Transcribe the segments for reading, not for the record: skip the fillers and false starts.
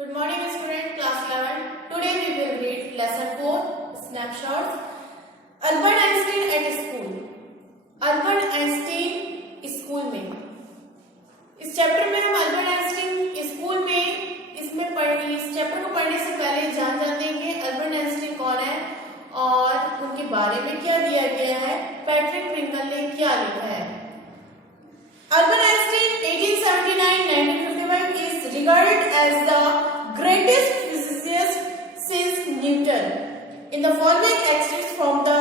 Good morning student, class 11. Today we will read lesson 4, snapshots. Albert Einstein at school. Albert Einstein school में. इस chapter में हम Albert Einstein school में इस chapter को पढ़ने से पहले जान जाते हैं कि अल्बर्ट आइंस्टीन कौन है और उनके बारे में क्या दिया गया है. पैट्रिक प्रिंगल ने क्या लिखा है. Albert Einstein 1879-1955 is regarded as the greatest physicist since Newton. In the following extracts from the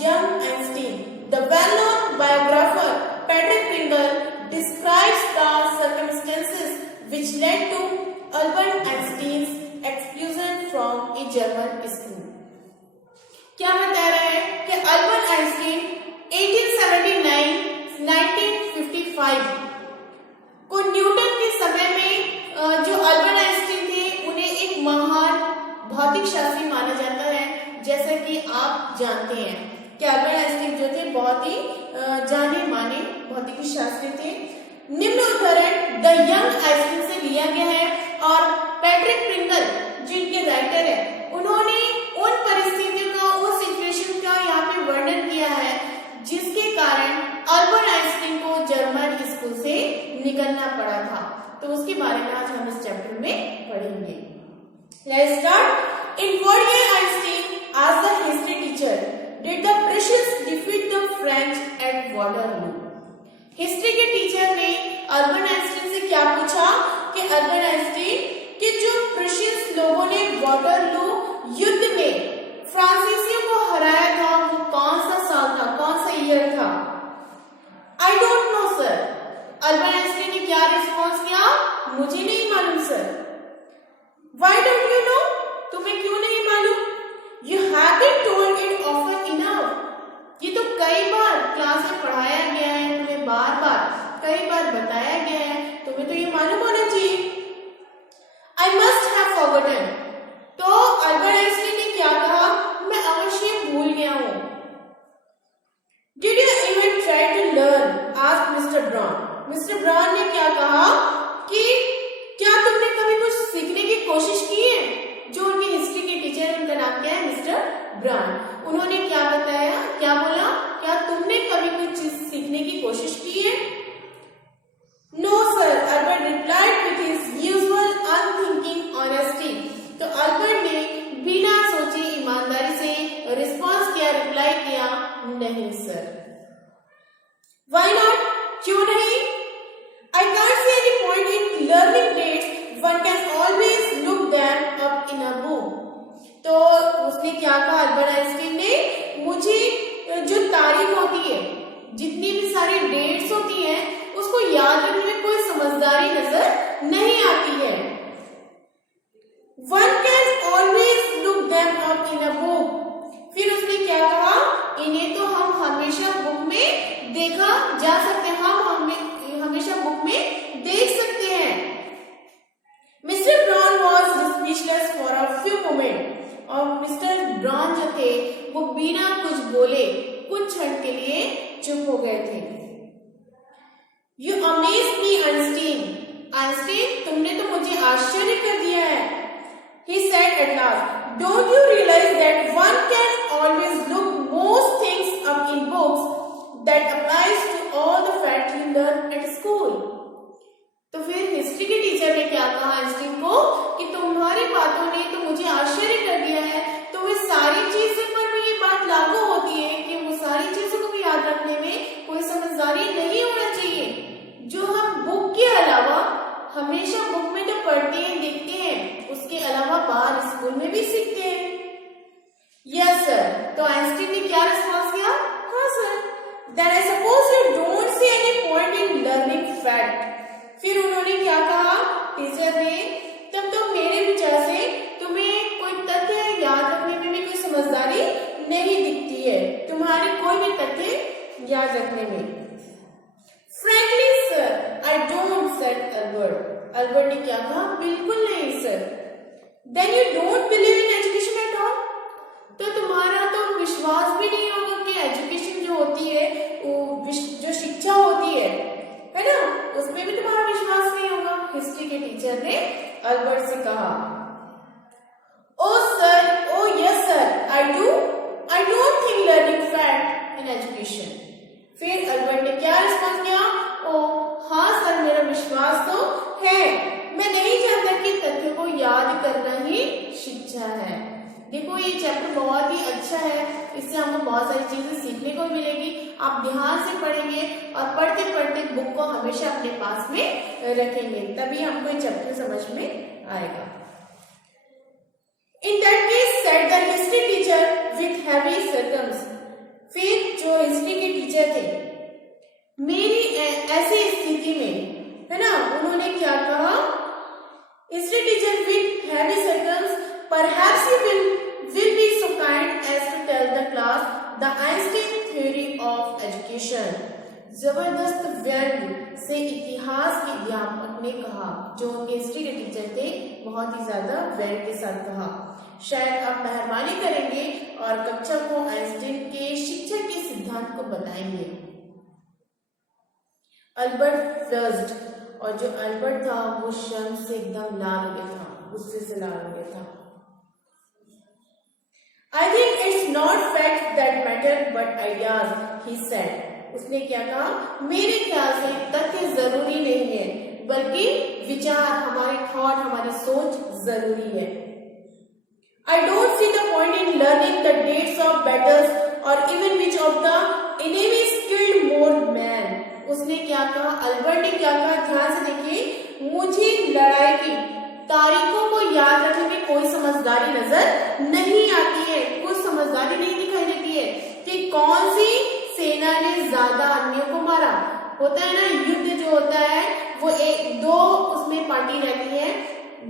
Young Einstein, the well-known biographer Patrick Pringle describes the circumstances which led to Albert Einstein's expulsion from a German school. क्या बता रहे हैं कि Albert Einstein 1955 को Newton के समय में जो अल्बर्ट आइंस्टीन थे उन्हें एक महान भौतिक शास्त्री माना जाता है. जैसा कि आप जानते हैं कि अल्बर्ट आइंस्टीन जो थे बहुत ही जाने माने भौतिक शास्त्री थे. निम्न उदाहरण द यंग आइंस्टीन से लिया गया है और पैट्रिक प्रिंगल जिनके राइटर है उन्होंने उन परिस्थितियों का उस सिचुएशन का यहाँ पे वर्णन किया है जिसके कारण अल्बर्ट आइंस्टीन को जर्मन स्कूल से निकलना पड़ा था. तो उसके बारे में आज हम इस चैप्टर में पढ़ेंगे. Let's start. In what year Einstein, as the history teacher, did the Prussians defeat the French at Waterloo? History के टीचर ने अल्बर्ट आइंस्टीन से क्या पूछा कि अल्बर्ट आइंस्टीन कि जो प्रुशियंस लोगों ने वाटरलू युद्ध में फ्रांसीसियों को हराया था वो कौन सा साल था, कौन सा ईयर था. I don't know sir. Albert Einstein ने क्या रिस्पॉन्स किया, मुझे नहीं मालूम sir. Why don't you know, तुम्हें क्यों नहीं मालूम. You have been told it often enough. ये तो कई बार क्लास में पढ़ाया गया है, तुम्हें बार बार कई बार बताया गया है, तुम्हें तो ये मालूम होना चाहिए. I must have forgotten. तो अल्बर्ट आइंस्टीन ने क्या कहा, मैं अवश्य भूल गया हूं. Did you even try to learn, asked Mister Brown. Mister Brown ने क्या कहा कि क्या तुमने कभी कुछ सीखने की कोशिश की है. जो उनकी हिस्ट्री के टीचर, उनका नाम क्या है, मिस्टर ब्राउन. उन्होंने क्या बताया, क्या बोला, क्या तुमने कभी कुछ चीज सीखने की कोशिश की है. No sir, Albert replied with his usual unthinking honesty. तो अल्बर्ट ने बिना सोचे ईमानदारी से रिस्पॉन्स किया, रिप्लाई किया, नहीं सर. व्हाई नॉट, क्यों नहीं. I can't see any point in learning dates, one can always look them up in a book. तो उसने क्या कहा अल्बर्ट आइंस्टीन ने, मुझे जो तारीख होती है, जितनी भी सारी डेट्स होती हैं, उसको याद रखने में कोई समझदारी नजर नहीं आती है. One can always look them up in a book. फिर उसने क्या कहा, इन्हें तो हम हमेशा बुक में देखा जा सकते हैं, हम हमेशा बुक में देख सकते हैं. Mister brown was speechless for a few moment. और मिस्टर ब्राउन जो थे वो बिना कुछ बोले कुछ क्षण के लिए चुप हो गए थे. You amaze me Einstein. Einstein, तुमने तो मुझे आश्चर्य कर दिया है. He said at last, don't you realize that one can always look most things up in books that applies to all the facts you learn at school. तो फिर history के टीचर ने क्या कहा आइंस्टीन को कि तुम्हारी बातों ने तो मुझे आश्चर्य कर दिया है. तो वे सारी चीजों पर भी ये बात लागू होती है कि वो सारी चीजों को भी याद रखने में कोई समझदारी नहीं होना चाहिए. जो हम बुक के अलावा हमेशा बुक में तो पढ़ते हैं, देखते हैं, उसके अलावा बाहर स्कूल में भी सीखते हैं. Yes sir. तो आइंस्टीन ने क्या रिस्पॉन्स किया, हाँ sir. Then I suppose you don't see any point in learning fact. फिर उन्होंने क्या कहा टीचर ने, तब तो मेरे विचार से तुम्हें कोई तथ्य याद रखने में भी कोई समझदारी नहीं दिखती है, तुम्हारे कोई भी तथ्य याद रखने में. Frankly sir, I don't, said Albert. Albert ने क्या कहा, बिल्कुल नहीं sir. Then you don't believe in education at all. तो तुम्हारा तो विश्वास भी नहीं होगा कि एजुकेशन जो होती है, वो जो शिक्षा होती है ना, उसमें भी तुम्हारा विश्वास नहीं होगा. हिस्ट्री के टीचर ने अल्बर्ट से कहा कहा, oh sir, oh yes sir, I don't think learning fact in education. फिर अल्बर्ट ने क्या रिस्पॉन्स किया, ओ हाँ सर, मेरा विश्वास तो है, मैं नहीं जानता कि तथ्यों को याद करना ही शिक्षा है। देखो ये चैप्टर बहुत ही अच्छा है, इससे हमको बहुत सारी चीजें सीखने को मिलेगी। आप ध्यान से पढ़ेंगे और पढ़ते पढ़ते बुक को हमेशा अपने पास में रखेंगे, तभी हमको ये चैप्टर समझ में आएगा। In that case, said the history teacher with heavy sarcasm. फिर जो हिस्ट्री के टीचर थे, मेरी ऐसी स्थिति में, है ना, उन्होंने क्या कहा, history teacher with heavy sarcasm, perhaps you will be so kind as to tell the class the Einstein theory of education. जबरदस्त व्यंग से इतिहास के अध्यापक ने कहा, जो उनके हिस्ट्री के टीचर थे, बहुत ही ज्यादा व्यंग के साथ कहा, शायद आप मेहरबानी करेंगे और कक्षा को आइंस्टीन के शिक्षा के सिद्धांत को बताएंगे। अल्बर्ट फ्लस्ड, और जो अल्बर्ट था वो शर्म से एकदम लाल हो गया था, गुस्से से लाल हो गया था। I think it's not facts that matter but ideas, he said. उसने क्या कहा, मेरे ख्याल से तथ्य जरूरी नहीं है, बल्कि विचार, हमारे थॉट, हमारी सोच जरूरी है। I don't see the point in learning the dates of battles or even which of the enemies killed more men. उसने क्या कहा, अल्बर्ट ने क्या कहा, ध्यान से देखिए, मुझे लड़ाई की तारीखों को याद रखने में कोई समझदारी नजर नहीं आती है, कोई समझदारी नहीं दिखाई देती है कि कौन सी सेना ने ज्यादा आदमियों को मारा। होता है ना, युद्ध जो होता है वो दो उसमें पार्टी रहती है,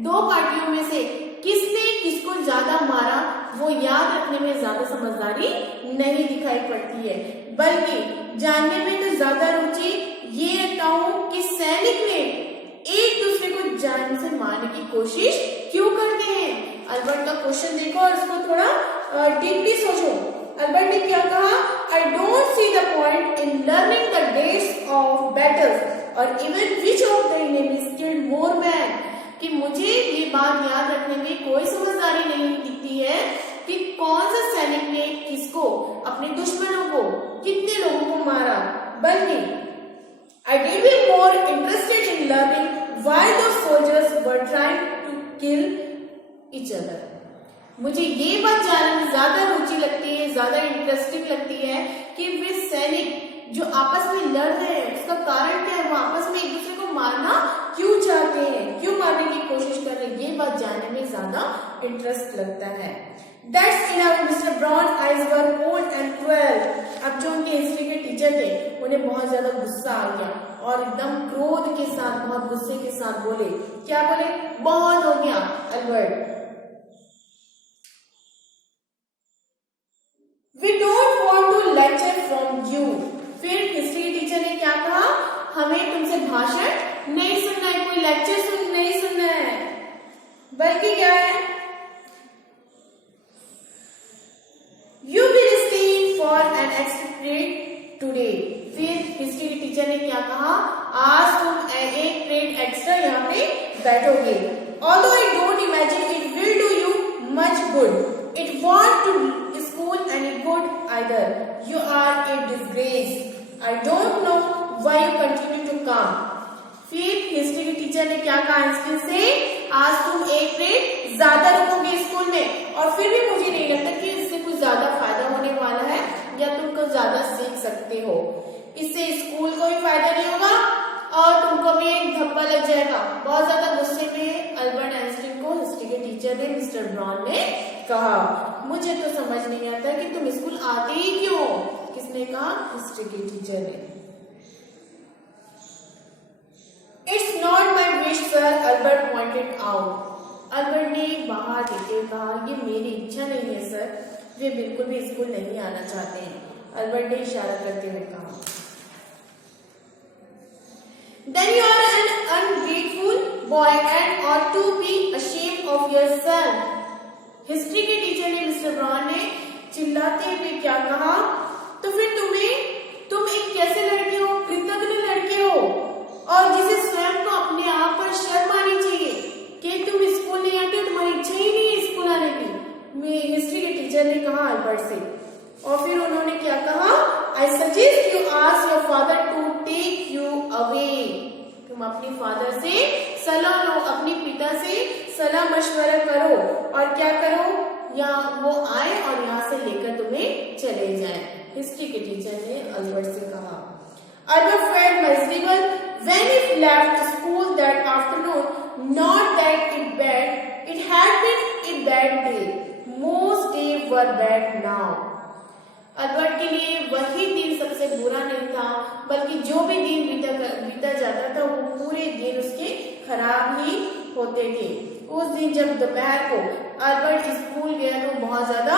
दो पार्टियों में से किसने किसको ज्यादा मारा वो याद रखने में ज्यादा समझदारी नहीं दिखाई पड़ती है, बल्कि जानने में तो ज्यादा रुचि ये रखता हूं कि सैनिक ने एक दूसरे को जान से मारने की कोशिश क्यों करते हैं। अल्बर्ट का क्वेश्चन देखो और इसको थोड़ा डीपली सोचो। अल्बर्ट ने क्या कहा, I don't see the point in learning the dates of battles और even which of the enemies killed more man, कि मुझे ये बात याद रखने में कोई समझदारी नहीं दिखती है कि कौन सा सैनिक ने किसको, अपने दुश्मनों को, कितने लोगों को मारा, बल्कि I did be more interested in learning why those soldiers were trying to kill each other. मुझे ये बात जानने में ज्यादा रुचि लगती है, ज्यादा इंटरेस्टिंग लगती है कि वे सैनिक जो आपस में लड़ रहे हैं उसका कारण क्या है, वो आपस में एक दूसरे को मारना क्यों चाहते हैं, क्यों मारने की कोशिश कर रहे हैं, ये बात जानने में ज्यादा इंटरेस्ट लगता है। That's enough. Mr. Brown's eyes were cold and cruel. अब जो उनके हिस्ट्री के टीचर थे उन्हें बहुत ज्यादा गुस्सा आ गया और एकदम क्रोध के साथ, बहुत गुस्से के साथ बोले, क्या बोले, बहुत हो गया Albert, We don't want to lecture from you. फिर हिस्ट्री के टीचर ने क्या कहा, हमें तुमसे भाषण नहीं सुनना है, कोई लेक्चर नहीं सुनना है, बल्कि क्या है, You will stay for an extra period today. फिर हिस्ट्री के टीचर ने क्या कहा, आज तुम एक पीरियड एक्स्ट्रा यहाँ पे बैठोगे। Although I don't imagine it will do you much good, it won't do school any good either. You are a disgrace. I don't know why you continue to come. फिर history के teacher ने क्या कहा Einstein से, आज तुम एक period ज्यादा रुकोगे स्कूल में और फिर भी मुझे नहीं लगता कि इससे कुछ ज्यादा फायदा होने वाला है या तुम कुछ ज्यादा सीख सकते हो। इससे स्कूल को भी फायदा नहीं होगा और तुमको भी एक धब्बा लग जाएगा। बहुत ज्यादा गुस्से में अल्बर्ट आइंस्टीन को हिस्ट्री के टीचर ने, मिस्टर ब्राउन ने कहा, मुझे तो समझ नहीं आता कि तुम स्कूल आते ही क्यों। किसने कहा, हिस्ट्री के टीचर ने। It's not my wish, sir, Albert pointed out. Albert ने बाहर देखते हुए कहा, ये मेरी इच्छा नहीं है सर, वे बिल्कुल भी स्कूल नहीं आना चाहते हैं। अल्बर्ट ने इशारा करते हुए कहा, Then you are an ungrateful boy and ought to be ashamed of yourself. History के टीचर ने, मिस्टर ब्राउन ने चिल्लाते हुए क्या कहा, तो फिर तुम एक कैसे लड़के हो, कृतज्ञ लड़के हो और जिसे स्वयं को अपने आप पर शर्म आनी चाहिए कि तुम स्कूल नहीं आती हो, तुम्हारी इच्छा ही नहीं है स्कूल आने की, मैं हिस्ट्री के टीचर ने कहा अल्बर्ट से। और फिर उन्होंने क्या कहा, I suggest you ask your father to take you away, तुम अपने फादर से सलाह लो, अपने पिता से सलाह मशवरा करो और क्या करो, या वो आए और यहाँ से लेकर तुम्हें चले जाएं। हिस्ट्री के टीचर ने अल्बर्ट से कहा। Albert felt miserable when he left school that afternoon. Not that it had been a bad day. Most days were bad now. Albert के लिए वही दिन सबसे बुरा नहीं था, बल्कि जो भी दिन बीता जाता था वो पूरे दिन उसके खराब ही होते थे। उस दिन जब दोपहर को अल्बर्ट स्कूल गया तो बहुत ज्यादा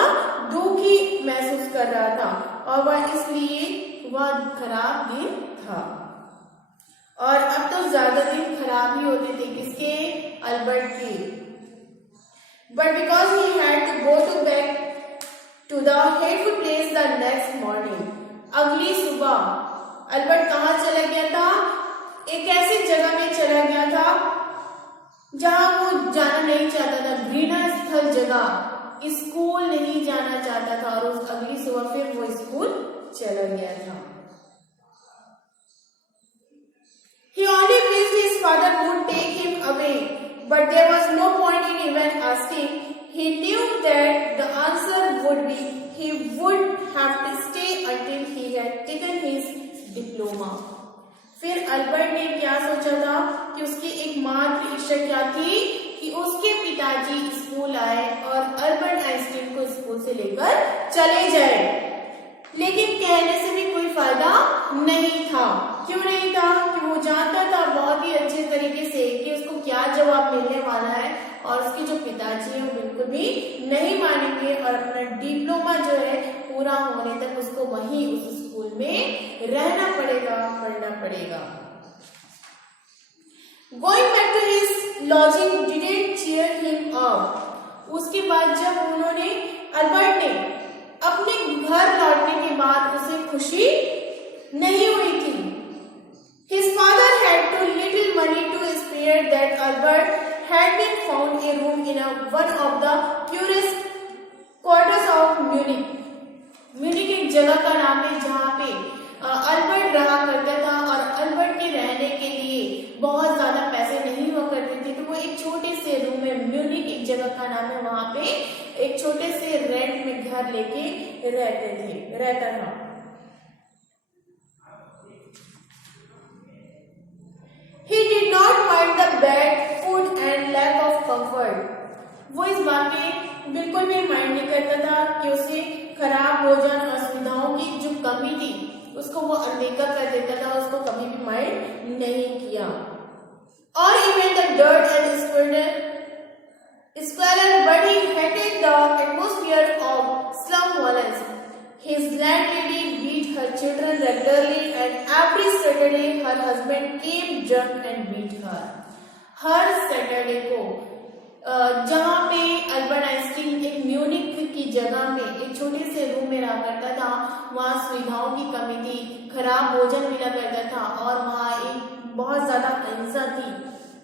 दुखी महसूस कर रहा था और वह इसलिए वह खराब दिन था। और अब तो ज्यादा दिन खराब ही होते थे, किसके, अल्बर्ट के। But because he had to go to back to the hateful place the next morning, अगली सुबह अल्बर्ट कहाँ चला गया था, एक ऐसी जगह में चला गया था जहां वो जाना नहीं चाहता था, घृणा स्थल जगह, स्कूल नहीं जाना चाहता था। और उस अगली सुबह फिर वो स्कूल चला गया था। He only wished his father would take him away, but there was no point in even asking. He knew that the answer would be he would have to stay until he had taken his diploma. फिर Albert ने क्या सोचा था कि उसकी एकमात्र इच्छा क्या थी कि उसके पिताजी स्कूल आए और अल्बर्ट आइंस्टीन को स्कूल से लेकर चले जाए। लेकिन कहने से भी कोई फायदा नहीं था। क्यों नहीं था? कि वो जानता था बहुत ही अच्छे तरीके से कि उसको क्या जवाब मिलने वाला है और उसके जो पिताजी हैं वो बिल्कुल भी नहीं मानेंगे और अपना डिप्लोमा जो है पूरा होने तक उसको वहीं उस स्कूल में रहना पड़ेगा, पढ़ना पड़ेगा। Going back to his lodging didn't cheer him up. उसके बाद जब उन्होंने अल्बर्ट ने अपने घर लौटने के बाद उसे खुशी नहीं हुई थी। His father had too little money to spare that Albert had been found a room in one of the poorest quarters of Munich. Munich एक जगह का नाम है जहाँ पे अल्बर्ट रहा करता था और अल्बर्ट के रहने के लिए बहुत ज्यादा पैसे नहीं हुआ करते थे, तो वो एक छोटे से रूम में, म्यूनिक एक जगह का नाम है, वहां पे एक छोटे से रेंट में घर लेके रहता था। He did not mind the bad food and lack of comfort. वो इस बात में बिल्कुल भी माइंड नहीं करता था कि उसे खराब भोजन और सुविधाओं की जो कमी थी उसको वो अनदेखा कर देता था, उसको कभी भी माइंड नहीं किया। और even the dirt and squalor, but he hated the atmosphere of slum violence. His landlady beat her children regularly, and every Saturday her husband came drunk and beat her. Her Saturday को जहाँ पे Albert Einstein एक Munich की जगह में एक छोटे से रूम में रहा करता था, वहाँ सुविधाओं की कमी थी, खराब भोजन मिला करता था और वहाँ एक बहुत ज्यादा हिंसा थी।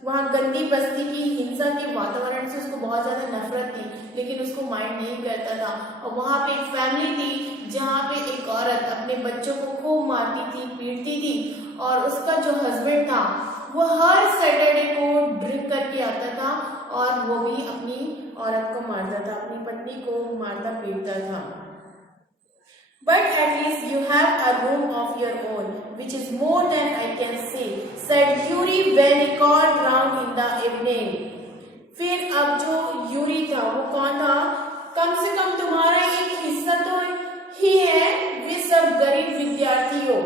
वहाँ गंदी बस्ती की हिंसा के वातावरण से उसको बहुत ज्यादा नफरत थी, लेकिन उसको माइंड नहीं करता था। और वहाँ पे एक फैमिली थी जहाँ पे एक औरत अपने बच्चों को खूब मारती थी, पीटती थी और उसका जो हस्बैंड था वो हर सैटरडे को ड्रिंक करके आता था और वो भी अपनी औरत को मारता था, अपनी पत्नी को मारता पीटता था। But at least you have a room of your own, which is more than I can say, said Yuri when he called round in the evening. फिर अब जो यूरी था वो कौन था? कम से कम तुम्हारा एक हिस्सा तो ही है, वे सब गरीब विद्यार्थी हो।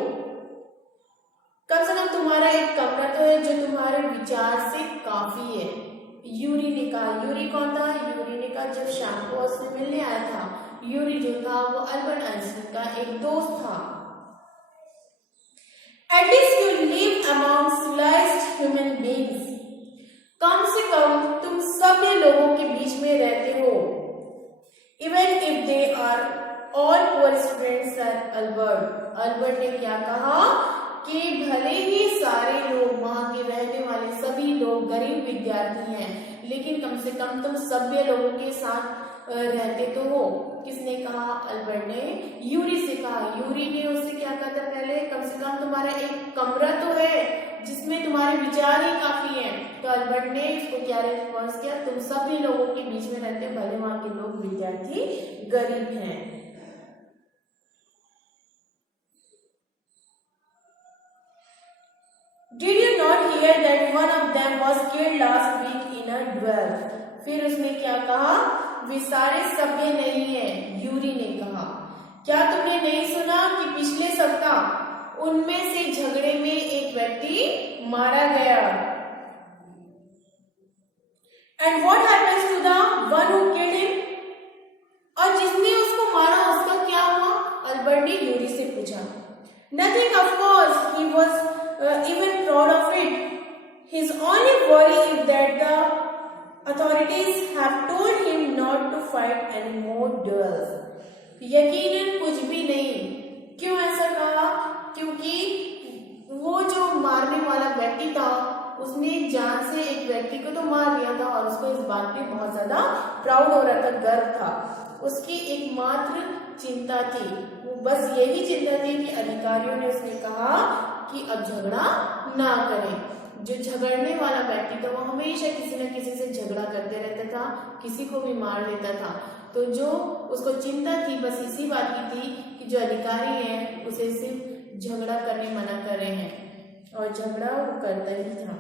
कम से कम तुम्हारा एक कमरा तो है जो तुम्हारे विचार से काफी है। यूरी ने कहा। यूरी कौन था? यूरी ने कहा जब शाम को उससे मिलने आया था, यूरी जो था वो अल्बर्ट आइंस्टीन का एक दोस्त था। At least you live among civilized human beings. कम से कम तुम सभ्य लोगों के बीच में रहते हो। Even if they are all poor students, sir Albert. Albert ने क्या कहा कि भले ही सारे लोग, वहां के रहने वाले सभी लोग गरीब विद्यार्थी हैं, लेकिन कम से कम तुम सभ्य लोगों के साथ रहते तो हो। किसने कहा? अल्बर्ट ने यूरी से कहा। यूरी ने उससे क्या कहा था पहले? कम से कम तुम्हारा एक कमरा तो है जिसमें तुम्हारे विचार ही काफी हैं। तो अल्बर्ट ने इसको क्या रिस्पॉन्स किया? तुम सभी लोगों के बीच में रहते हो, भले वहां के लोग विद्यार्थी गरीब हैं। Did you not hear that one of them was killed last week in a duel? फिर उसने क्या कहा? वे सारे सभ्य नहीं है, यूरी ने कहा। क्या तुमने नहीं सुना कि पिछले सप्ताह उनमें से झगड़े में एक व्यक्ति मारा गया? And what happens to the one who killed him? और जिसने उसको मारा उसका क्या हुआ? अल्बर्ट ने यूरी से पूछा। Nothing, of course. He was even proud of it. His only worry is that the authorities have told him not to fight any more duels. यकीनन कुछ भी नहीं। क्यों ऐसा कहा? क्योंकि वो जो मारने वाला व्यक्ति था उसने जान से एक व्यक्ति को तो मार दिया था और उसको इस बात पे बहुत ज्यादा प्राउड हो रहा था, गर्व था। उसकी एकमात्र चिंता थी, वो बस यही चिंता थी कि अधिकारियों ने उसने कहा कि अब झगड़ा ना करें। जो झगड़ने वाला व्यक्ति था वो हमेशा किसी न किसी से झगड़ा करते रहता था, किसी को भी मार देता था। तो जो उसको चिंता थी बस इसी बात की थी कि जो अधिकारी हैं उसे सिर्फ झगड़ा करने मना कर रहे हैं, और झगड़ा वो करता ही था।